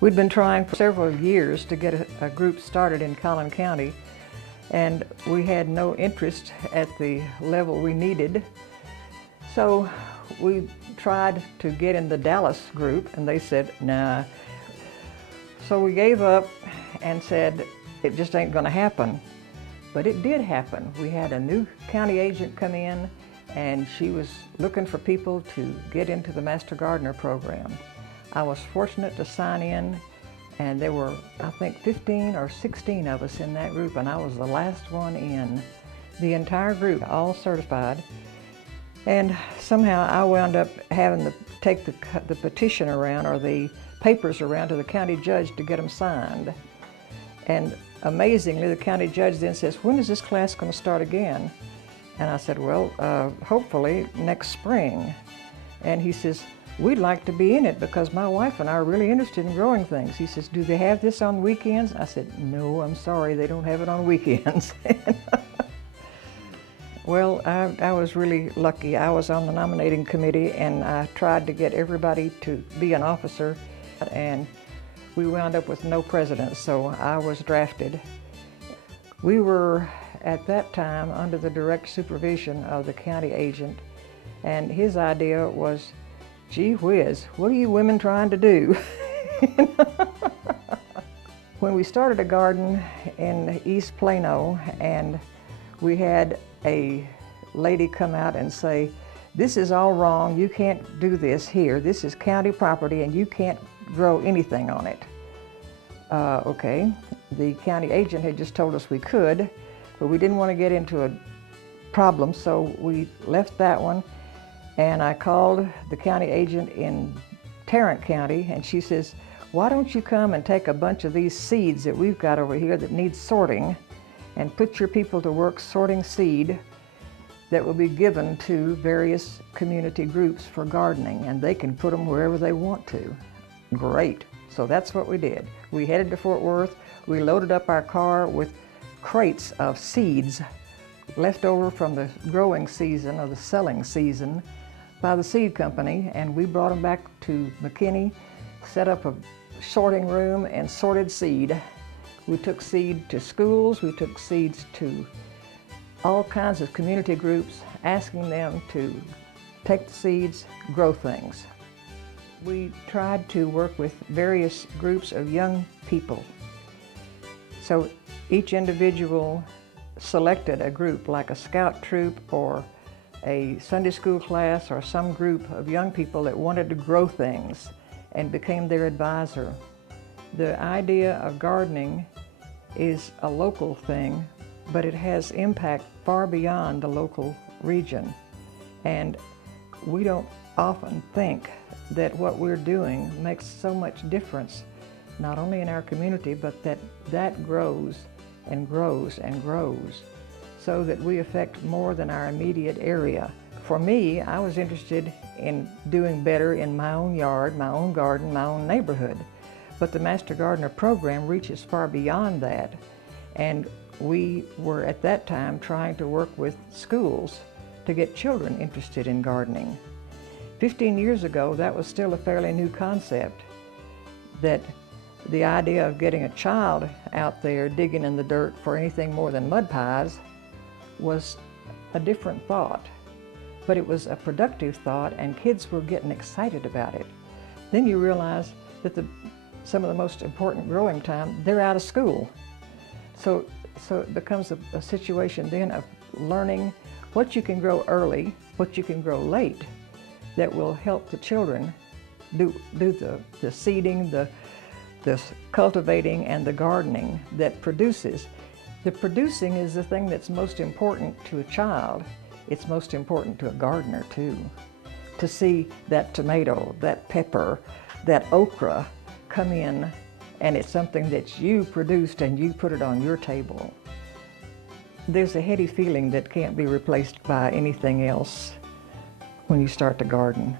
We'd been trying for several years to get a group started in Collin County, and we had no interest at the level we needed. So we tried to get in the Dallas group, and they said, nah. So we gave up and said, it just ain't gonna happen. But it did happen. We had a new county agent come in, and she was looking for people to get into the Master Gardener program. I was fortunate to sign in, and there were, I think, 15 or 16 of us in that group, and I was the last one in. The entire group, all certified. And somehow I wound up having to take the petition around, or the papers around, to the county judge to get them signed. And amazingly, the county judge then says, when is this class going to start again? And I said, well, hopefully next spring. And he says, we'd like to be in it because my wife and I are really interested in growing things. He says, do they have this on weekends? I said, no, I'm sorry, they don't have it on weekends. Well, I was really lucky. I was on the nominating committee, and I tried to get everybody to be an officer, and we wound up with no president, so I was drafted. We were, at that time, under the direct supervision of the county agent, and his idea was, gee whiz, what are you women trying to do? When we started a garden in East Plano, and we had a lady come out and say, this is all wrong, you can't do this here, this is county property and you can't grow anything on it. Okay, the county agent had just told us we could, but we didn't want to get into a problem, so we left that one, and I called the county agent in Tarrant County, and she says, why don't you come and take a bunch of these seeds that we've got over here that need sorting, and put your people to work sorting seed that will be given to various community groups for gardening, and they can put them wherever they want to. Great. So that's what we did. We headed to Fort Worth. We loaded up our car with crates of seeds left over from the growing season or the selling season by the seed company, and we brought them back to McKinney, set up a sorting room, and sorted seed. We took seed to schools, we took seeds to all kinds of community groups, asking them to take the seeds, grow things. We tried to work with various groups of young people. So each individual selected a group, like a scout troop or a Sunday school class or some group of young people that wanted to grow things, and became their advisor. The idea of gardening is a local thing, but it has impact far beyond the local region. And we don't often think that what we're doing makes so much difference, not only in our community, but that grows and grows and grows, so that we affect more than our immediate area. For me, I was interested in doing better in my own yard, my own garden, my own neighborhood. But the Master Gardener program reaches far beyond that. And we were at that time trying to work with schools to get children interested in gardening. 15 years ago, that was still a fairly new concept, that the idea of getting a child out there digging in the dirt for anything more than mud pies was a different thought. But it was a productive thought, and kids were getting excited about it. Then you realize that some of the most important growing time, they're out of school. So it becomes a situation then of learning what you can grow early, what you can grow late, that will help the children do the seeding, the cultivating, and the gardening that produces. The producing is the thing that's most important to a child. It's most important to a gardener too. To see that tomato, that pepper, that okra come in, and it's something that you produced and you put it on your table. There's a heady feeling that can't be replaced by anything else when you start to garden.